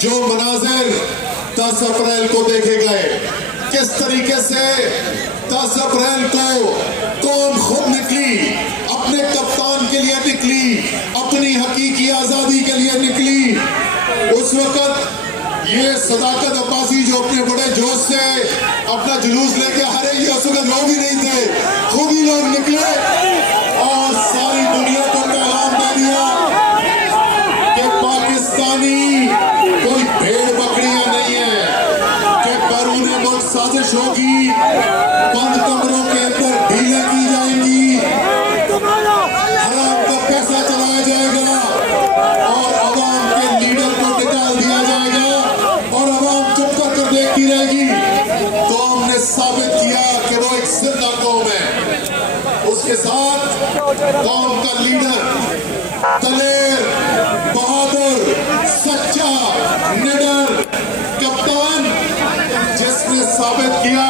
जो मनाजिर 10 अप्रैल को देखे गए, किस तरीके से 10 अप्रैल को कौम खुद निकली, अपने कप्तान के लिए निकली, अपनी हकीकी आजादी के लिए निकली। उस वक्त ये सदाकत अब्बासी जो अपने बड़े जोश से अपना जुलूस लेके आ रहे, ये उस वक्त लोग ही नहीं थे, खुद ही लोग निकले और सारी दुनिया को पैगाम दे दिया कि पाकिस्तानी कोई भेड़ बकरियां नहीं है, कि बैरून मुल्क साजिश होगी, बंद कमरों के अंदर ढीलें की जाएंगी, हराम का पैसा चलाया जाएगा और अवाम के लीडर को निकाल दिया जाएगा और अवाम चुप कर देखती रहेगी। कौम ने साबित किया कि वो एक जिंदा कौम है। उसके साथ कौम का लीडर, दलेर, बहादुर, सच्चा, निडर कप्तान, जिसने साबित किया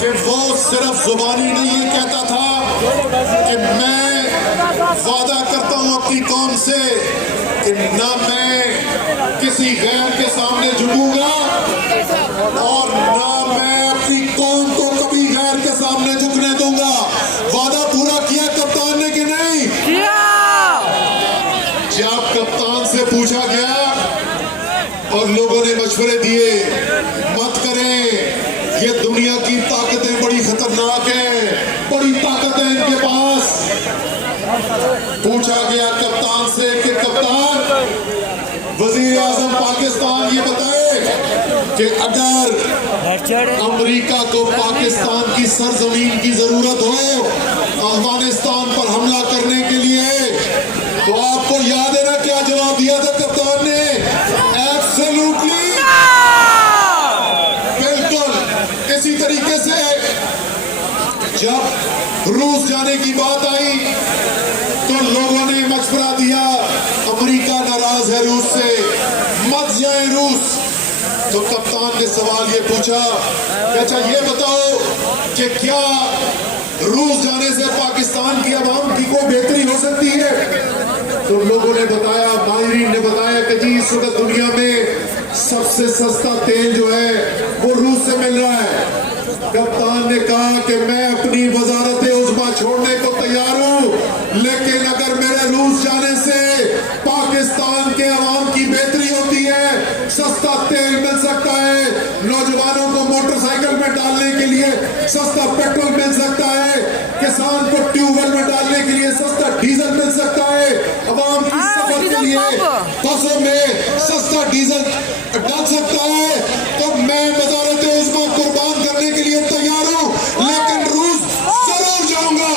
कि वो सिर्फ जुबानी नहीं ये कहता था कि मैं वादा करता हूं अपनी कौम से कि ना मैं किसी गैर के सामने झुकूंगा और ना मैं अपनी कौम को कभी गैर के सामने झुकने दूंगा। वादा पूरा किया कप्तान ने कि नहीं किया? जब कप्तान से पूछा गया और लोगों ने मशवरे दिए, मत करें, ये दुनिया की ताकतें बड़ी खतरनाक हैं, बड़ी ताकत है इनके पास। पूछा गया कप्तान से कि कप्तान, वजीर आजम पाकिस्तान ये बताए कि अगर अमेरिका को पाकिस्तान की सरजमीन की जरूरत हो अफगानिस्तान पर हमला करने के लिए, तो आपको याद है ना क्या जवाब दिया था कप्तान ने? एब्सोल्युटली, बिल्कुल। इसी तरीके से जब रूस जाने की बात आई तो लोगों ने मशवरा दिया, अमेरिका नाराज है रूस से, मत जाए रूस। तो कप्तान ने सवाल ये पूछा कि अच्छा ये बताओ कि क्या रूस जाने से पाकिस्तान की आवाम की कोई बेहतरी हो सकती है? तो लोगों ने बताया, माहिरीन ने बताया कि जी इस वक्त दुनिया में सबसे सस्ता तेल जो है वो रूस से मिल रहा है। कप्तान ने कहा कि मैं अपनी वजारत उज़्मा छोड़ने को तैयार हूं, लेकिन अगर मेरे रूस जाने से पाकिस्तान के अवाम की बेहतरी होती है, सस्ता तेल मिल सकता है, नौजवानों को मोटरसाइकिल में डालने के लिए सस्ता पेट्रोल मिल सकता है, किसान को ट्यूबवेल में डालने के लिए सस्ता डीजल मिल सकता है, अवाम की सफर के लिए बसों में सस्ता डीजल डाल सकता है, तो मैं वजारत उज़्मा कुर्बान करने के लिए तैयार हूं, लेकिन रूस जरूर जाऊंगा।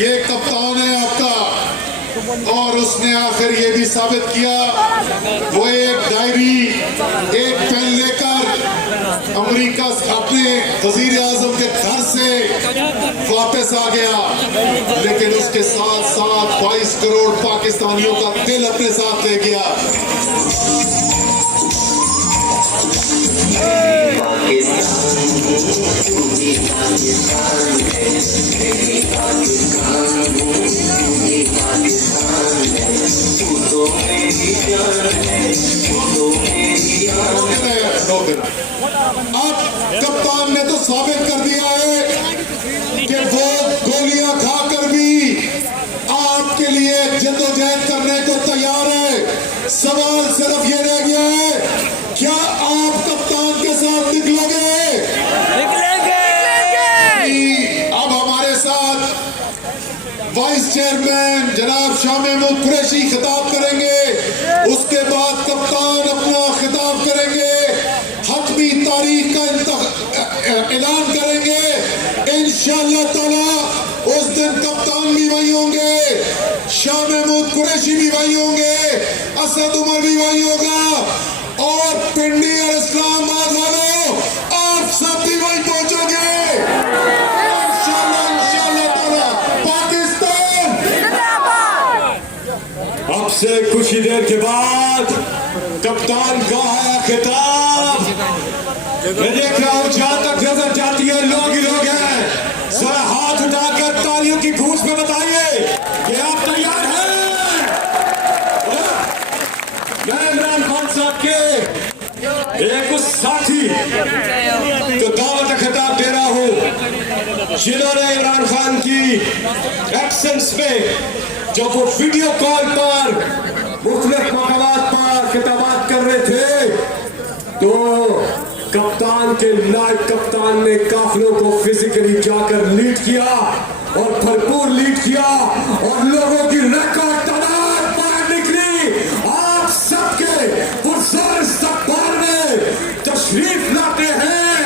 ये कप्तान है आपका, और उसने आखिर ये भी साबित किया, वो एक डायरी, एक पेन लेकर अमेरिका अपने वजीर आजम के घर से वापस आ गया, लेकिन उसके साथ साथ 22 करोड़ पाकिस्तानियों का दिल अपने साथ ले गया। अब कप्तान ने तो साबित कर दिया है कि वो गोलियां खाकर भी आपके लिए जद्दोजहद करने को तैयार है। सवाल सिर्फ ये रह गया है, क्या आप कप्तान के साथ निकलोगे? अब हमारे साथ वाइस चेयरमैन जनाब शाह महमूद कुरैशी खिताब करेंगे, उसके बाद कप्तान अपना खिताब करेंगे, हतमी तारीख का ऐलान करेंगे। इंशाअल्लाह ताला उस दिन कप्तान भी वही होंगे, शाह महमूद कुरैशी भी वही होंगे, असद उमर भी वही होगा, और पिंडी और इस्लामाबाद वालों आप सब भी वही पहुंचोगे। इंशाअल्लाह ताला पाकिस्तान। अब से कुछ ही देर के बाद कप्तान का है खिताब। मैं देख रहा हूं जहां तक नजर जाती है लोग ही लोग हैं। जरा हाथ उठाकर तालियों की गूंज में बताइए कि आप तैयार हैं। मैं इमरान खान साहब के एक उस साथी तो दावत खिताब दे रहा हूं जिन्होंने इमरान खान की एक्सेंस में जब वो वीडियो कॉल पर मुख्तलिफ मकामात पर खिताबात कर रहे थे तो कप्तान के नायब कप्तान ने काफिलों को फिजिकली जाकर लीड किया और भरपूर लीड किया और लोगों की रिकॉर्ड तादाद बाहर निकली। आप सबके पुरजोर इस्तकबाल में तशरीफ लाते हैं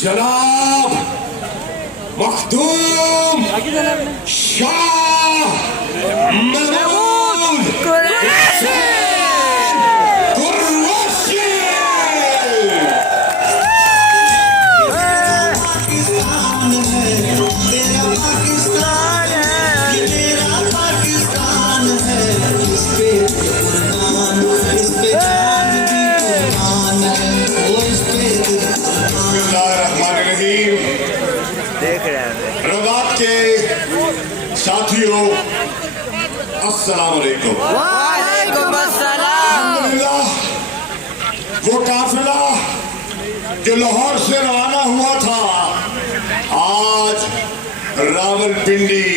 जनाब मखदूम शाह महमूद कुरैशी। रवात के साथियों अस्सलाम वालेकुम। वालेकुम अस्सलाम। अल्हम्दुलिल्लाह वो काफिला जो लाहौर से रवाना हुआ था आज रावलपिंडी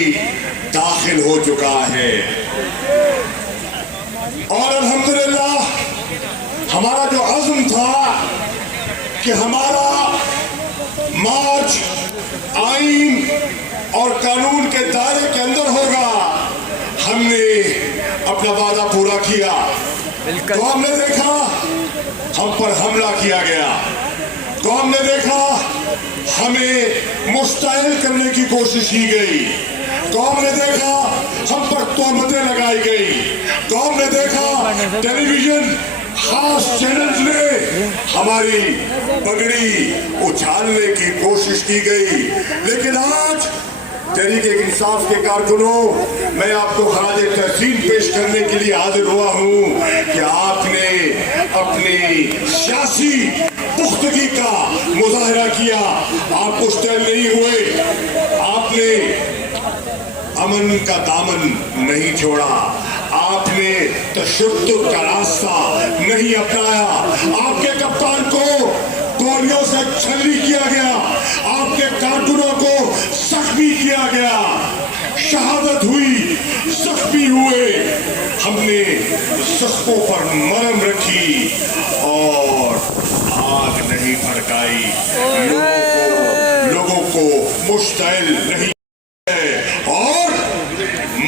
दाखिल हो चुका है और अल्हम्दुलिल्लाह हमारा जो अज़्म था कि हमारा मार्च आईन और कानून के दायरे के अंदर होगा, हमने अपना वादा पूरा किया। तो हमने देखा हम पर हमला किया गया, तो हमने देखा हमें मुस्तैल करने की कोशिश की गई, तो हमने देखा हम पर तोहमतें लगाई गई, तो हमने देखा टेलीविजन खास चैनल्स ने हमारी पगड़ी उछालने की कोशिश की गई। लेकिन आज तहरीक-ए-इंसाफ के कारकुनों मैं आपको खराज तहसीन पेश करने के लिए हाजिर हुआ हूं कि आपने अपनी सियासी पुख्तगी का मुजाहरा किया, आप मुश्तैल नहीं हुए, आपने अमन का दामन नहीं छोड़ा, आपने तशद्दुद का रास्ता नहीं अपनाया, आपके कप्तान को गोलियों से छलनी किया गया, आपके कारकुनों को जख्मी किया गया, शहादत हुई, जख्मी हुए, हमने जख्मों पर मरहम रखी और आग नहीं भड़काई, लोगों को मुश्तैल नहीं और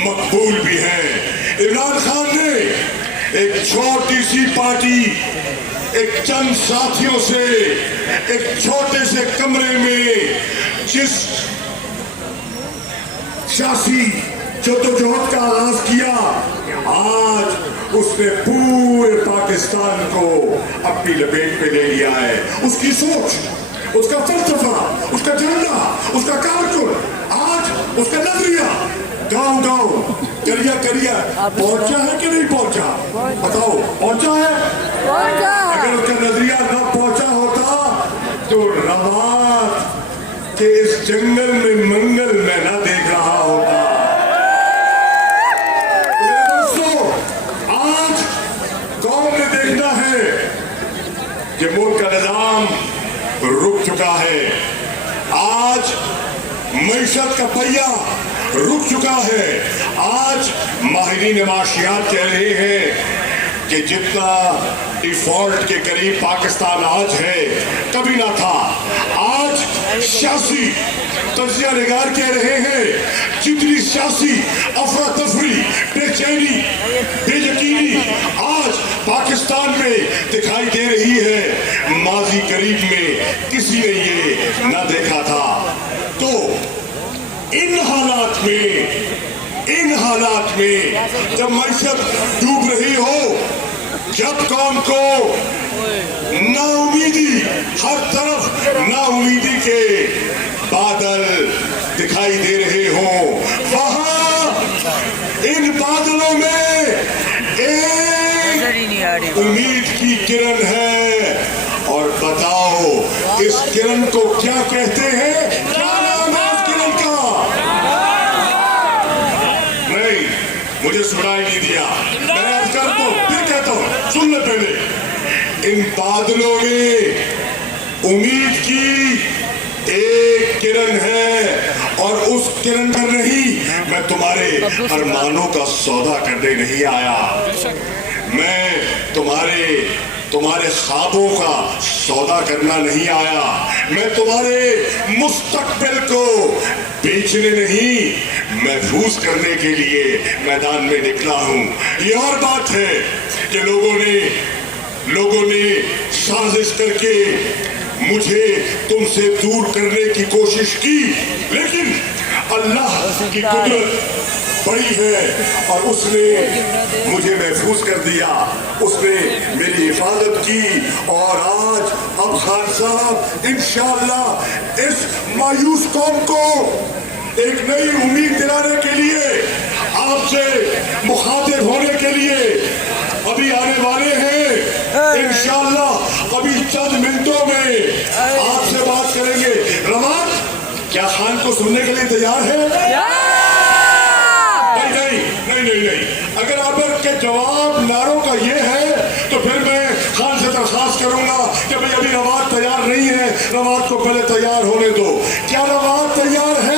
मकबूल भी है। इमरान खान ने एक छोटी सी पार्टी, एक चंद साथियों से एक छोटे से कमरे में जिस सियासी जद्दोजहद का आगाज किया, आज उसने पूरे पाकिस्तान को अपनी लपेट में ले लिया है। उसकी सोच, उसका फलसफा, उसका झंडा, उसका कारकुन, आज उसका नजरिया गांव गांव करिया करिया पहुंचा है कि नहीं पहुंचा? बताओ, पहुंचा है? अगर उसका नजरिया न पहुंचा होता तो रवात के इस जंगल में मंगल में न देख रहा होता। तो मेरे दोस्तों, आज कौम ने देखना है कि मुल्क का निजाम रुक चुका है, आज मईशत का पहिया रुक चुका है। आज माहिरीन माशियात कह रहे हैं कि जितना डिफॉल्ट के करीब पाकिस्तान आज है कभी ना था। आज सियासी तजिया निगार कह रहे हैं जितनी सियासी अफरा तफरी, बेचैनी, बेयकीनी आज पाकिस्तान में दिखाई दे रही है, माजी करीब में किसी ने ये न देखा था। तो इन हालात में जब मईशत डूब रही हो, जब कौम को नाउमीदी, हर तरफ नाउमीदी के बादल दिखाई दे रहे हो, वहां इन बादलों में एक उम्मीद की किरण है। और बताओ इस किरण को क्या कहते हैं? सुनाई नहीं दिया। मैं अर्ज करता हूं, फिर कहता हूं, सुन ले पहले। इन बादलों में उम्मीद की एक किरण है और उस किरण पर नहीं, मैं तुम्हारे अरमानों का सौदा करने नहीं आया। मैं तुम्हारे ख्वाबों का सौदा करना नहीं आया। मैं तुम्हारे मुस्तकबिल को बेचने नहीं, महफूज करने के लिए मैदान में निकला हूं। ये और बात है कि लोगों ने साजिश करके मुझे तुमसे दूर करने की कोशिश की, लेकिन अल्लाह की कुदरत बड़ी है और उसने मुझे महफूज कर दिया, उसने मेरी हिफाजत की। और आज अब खान साहब इंशाअल्लाह इस मायूस कौम को एक नई उम्मीद दिलाने के लिए, आपसे मुखातिब होने के लिए अभी आने वाले हैं। इंशाअल्लाह अभी चंद मिनटों में आपसे बात करेंगे। रमान, क्या खान को सुनने के लिए तैयार है? नहीं। अगर आपके जवाब नारों का ये है तो फिर मैं खान से दरखास्त करूंगा कि भाई अभी नवाज तैयार नहीं है, नवाज को पहले तैयार होने दो। क्या नवाज तैयार है?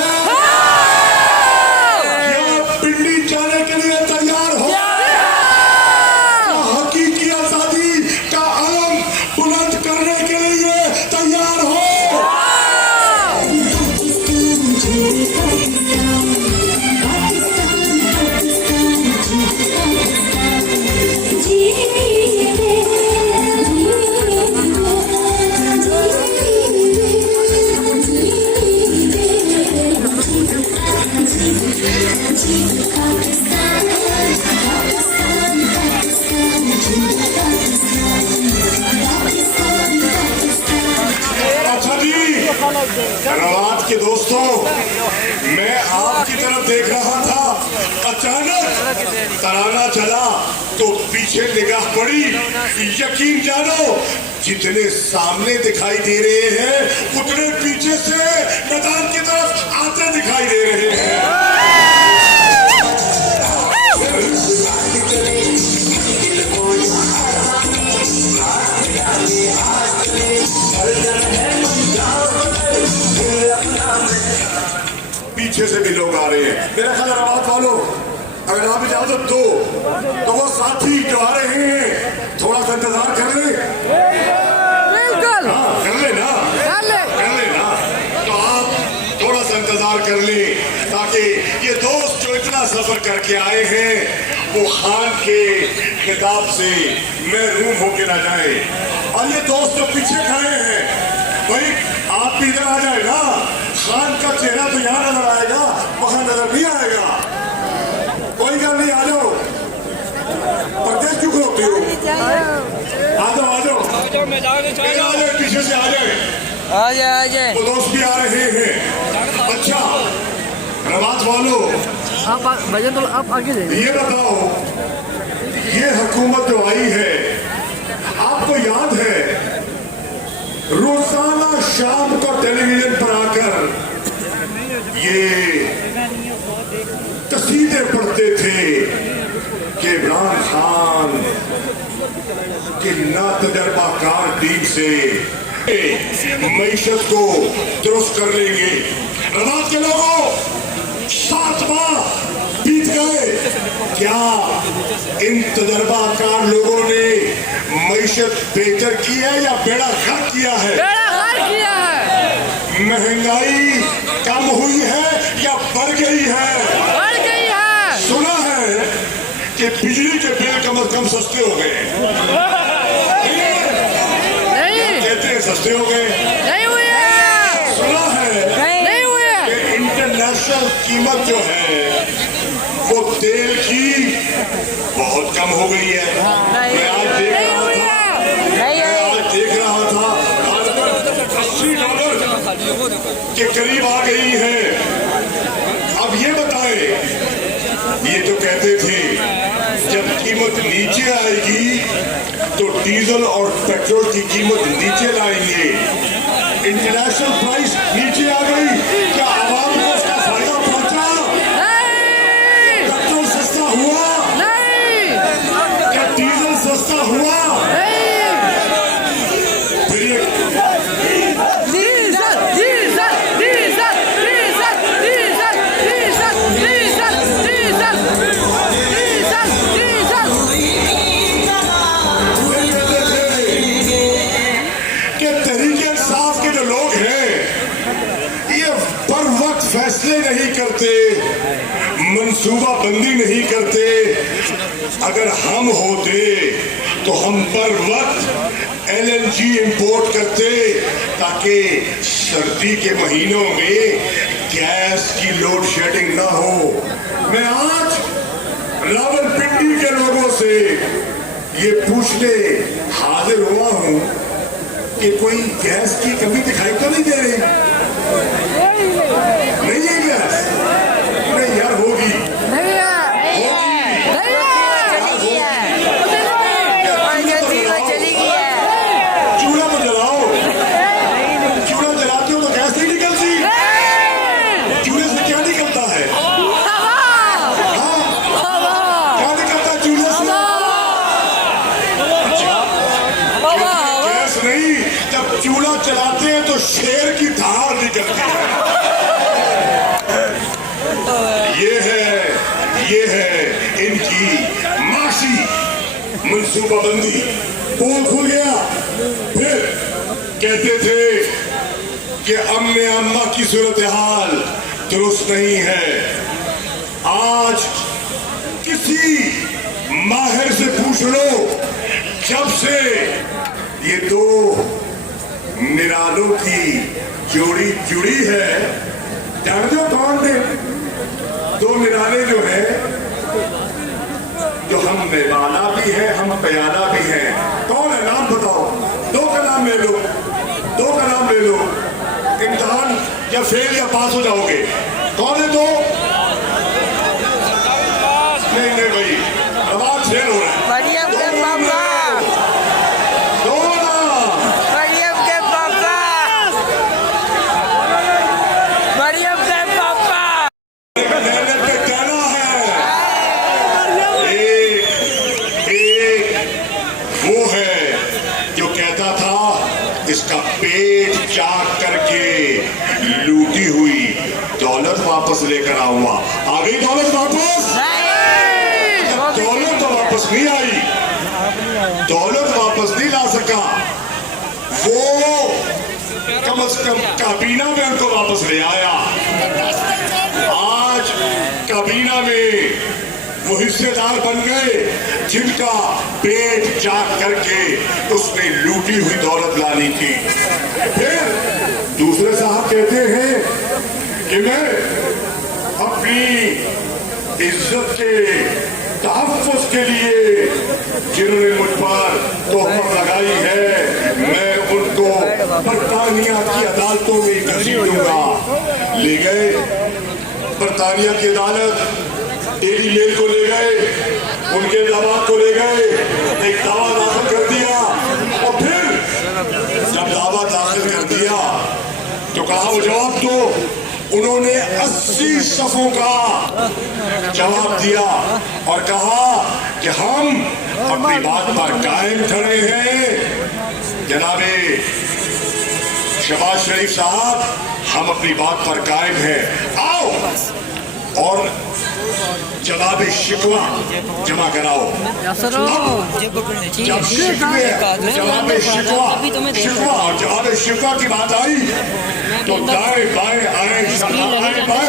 क्या पिंडी जाने के लिए तैयार हो? क्या हकीकी आजादी का आलम बुलंद करने के लिए तैयार हो? धन्यवाद के दोस्तों, मैं आपकी तरफ देख रहा था, अचानक तराना चला तो पीछे निगाह पड़ी। यकीन जानो, जितने सामने दिखाई दे रहे हैं उतने पीछे से मैदान की तरफ आते दिखाई दे रहे हैं। पीछे से भी लोग आ रहे हैं। मेरा ख्याल रवात वालों, अगर आप इजाजत दो तो वो साथी जो आ रहे हैं थोड़ा सा इंतजार कर ले। बिल्कुल। हाँ, कर लेना। तो आप थोड़ा सा इंतजार कर ले, ताकि ये दोस्त जो इतना सफर करके आए हैं वो खान के खिताब से महरूम होके ना जाए। और ये दोस्त जो पीछे खड़े हैं, भाई आप भी इधर आ जाए ना। खान का चेहरा तो यहाँ नजर आएगा, वहां नजर नहीं आएगा। कोई गल नहीं, आ जाओ। परदेश क्यों होती हो? आ जाओ। पीछे से आ जाए। वो दोस्त भी आ रहे हैं। अच्छा नवाज वालों, आप आगे ये बताओ, ये हुकूमत जो आई है, आपको याद है रोजाना शाम को टेलीविजन पर आकर ये कसीदे पढ़ते थे कि इमरान खान की नातजर्बाकार टीम से मईशत को दुरुस्त कर लेंगे। रवात के लोगों, 7 माह बीत गए, क्या इन तजर्बाकार लोगों ने मईशत बेहतर की है या बेड़ा गर्क किया है? महंगाई कम हुई है या बढ़ गई है? सुना है कि बिजली के बिल कम से कम सस्ते हो गए। कहते हैं सस्ते हो गए। सुना है कि इंटरनेशनल कीमत जो है वो तेल की बहुत कम हो गई है। मैं आज देख रहा था $80 के करीब आ गई है। अब ये बताएं, ये तो कहते थे जब कीमत नीचे आएगी तो डीजल और पेट्रोल की कीमत नीचे लाएंगे। इंटरनेशनल प्राइस नीचे आ गई, क्या आवाम को उसका फायदा पहुंचा? पेट्रोल सस्ता हुआ? नहीं करते, मंसूबा बंदी नहीं करते। अगर हम होते तो हम पर वक्त LNG इंपोर्ट करते ताकि सर्दी के महीनों में गैस की लोड शेडिंग ना हो। मैं आज रावलपिंडी के लोगों से ये पूछने हाजिर हुआ हूं कि कोई गैस की कमी दिखाई तो नहीं दे रही? नहीं है गैस? नहीं यार, होगी नहीं है चली गई है। चूल्हा तो जलाओ, चूल्हा जलाते हो तो गैस नहीं निकलती। चूल्हे से क्या निकलता है? क्या निकलता है चूल्हे से? गैस नहीं, जब चूल्हा चलाते हैं तो शेर की धार निकलती है। ये है इनकी माशी मंसूबाबंदी। पोल खुल गया, फिर कहते थे कि अम्मे अम्मा की सूरत हाल दुरुस्त नहीं है। आज किसी माहिर से पूछ लो, जब से ये दो निरालों की जोड़ी जुड़ी है, जानते हो कौन थे दो निराले जो है, जो हम मेवाना भी है, हम प्याला भी है? कौन है? नाम बताओ। दो का नाम ले लो, दो का नाम ले लो। इम्तिहान या फेल या पास हो जाओगे। कौन है दो? नहीं नहीं भाई, आवाज फेल हो रहा है। मरियम के पापा, दो ना, मरियम के पापा, मरियम के पापा। मेहनत पे कहना है। एक वो है जो कहता था इसका पेट चाक करके लूटी हुई दौलत वापस लेकर आऊंगा। आ गई दौलत वापस? दौलत तो वापस नहीं आई, दौलत वापस नहीं ला सका। वो कम से कम काबीना में उनको वापस ले आया। आज काबीना में वो हिस्सेदार बन गए जिनका पेट चाक करके उसने लूटी हुई दौलत लानी थी। फिर दूसरे साहब कहते हैं कि मैं अपनी इज्जत के तहफ़्फ़ुज़ के लिए जिन्होंने मुझ पर तोहमत लगाई है, मैं उनको बरतानिया की अदालतों में घसीटूंगा। ले गए बरतानिया की अदालत, डेली मेल को ले गए, उनके दामाद को ले गए, एक दावा दाखिल कर दिया। और फिर जब दावा दाखिल कर दिया तो कहा वो जवाब दो। उन्होंने 80 सफ़ों का जवाब दिया और कहा कि हम अपनी बात पर कायम खड़े हैं। जनाबे शहबाज शरीफ साहब, हम अपनी बात पर कायम हैं। आओ और जवाब शिकवा जमा कराओ। जब जवाब शिकवा और जवाब शिकवा की बात आई तो दाएं बाएं आए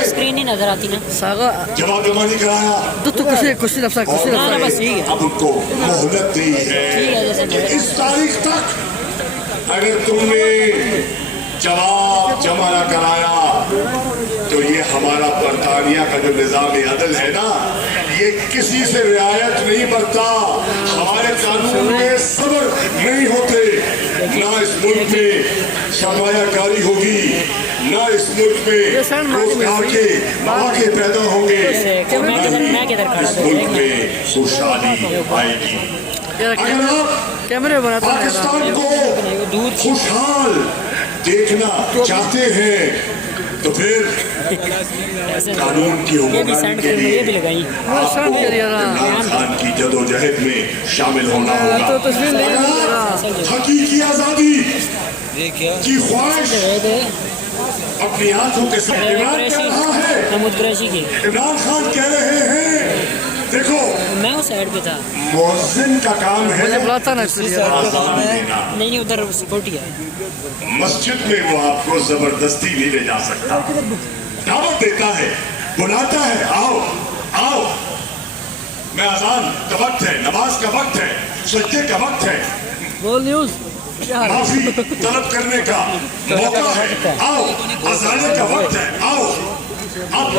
स्क्रीन ही नजर आती ना। जवाब जमा नहीं कराया। तो कुछ लफ्ज़ बस ठीक है। अब उनको मोहलत दी है कि इस तारीख तक अगर तुमने जवाब जमा न कराया तो ये हमारा बरतानिया का जो निज़ाम अदल है ना, ये किसी से रियायत नहीं बरता। हमारे कानून में सब्र नहीं होते। ना इस मुल्क में सरमायाकारी होगी, ना इस मुल्क में रोजगार के मौके पैदा होंगे, इस मुल्क में खुशहाली आएगी। अगर आप कैमरे बनाते हैं पाकिस्तान को खुशहाल देखना चाहते हैं तो फिर कानून की हुक्मरानी के लिए आपको इमरान खान की जदोजहद में शामिल होना होगा। तो तस्वीर नहीं अगर आप हकीकी आजादी की ख्वाहिश अपनी आंखों के साथ इमरान कह रहा है, इमरान खान कह रहे हैं, देखो मैं उस साइड पे था। मुअज्जिन का काम है मुझे बुलाता ना इसलिए। आज़ान देना। नहीं उधर सिक्योरिटी है। मस्जिद में वो आपको जबरदस्ती नहीं ले जा सकता। दावत दावत देता है, बुलाता है, आओ आओ। मैं अजान का वक्त है, नमाज का वक्त है, सज्जे का वक्त है, बोल न्यूज माफी तलब करने का मौका है, आओ। अजाने का वक्त है, आओ। अब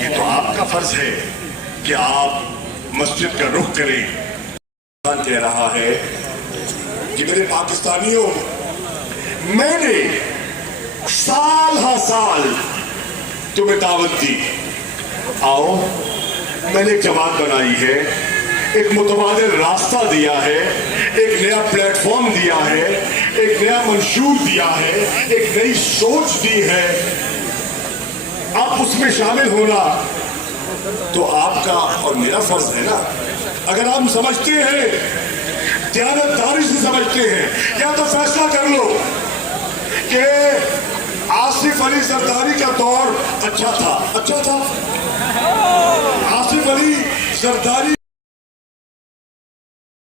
ये तो आपका फर्ज है कि आप मस्जिद का रुख करें। कह रहा है कि मेरे पाकिस्तानियों, मैंने साल हर साल तुम्हें दावत दी, आओ। मैंने एक जमात बनाई है, एक मुतबादिल रास्ता दिया है, एक नया प्लेटफॉर्म दिया है, एक नया मंशूर दिया है, एक नई सोच दी है। आप उसमें शामिल होना तो आपका और मेरा फर्ज है ना। अगर आप समझते हैं, दयानतदारी से समझते हैं, या तो फैसला कर लो कि आसिफ अली जरदारी का दौर अच्छा था, अच्छा था। आसिफ अली जरदारी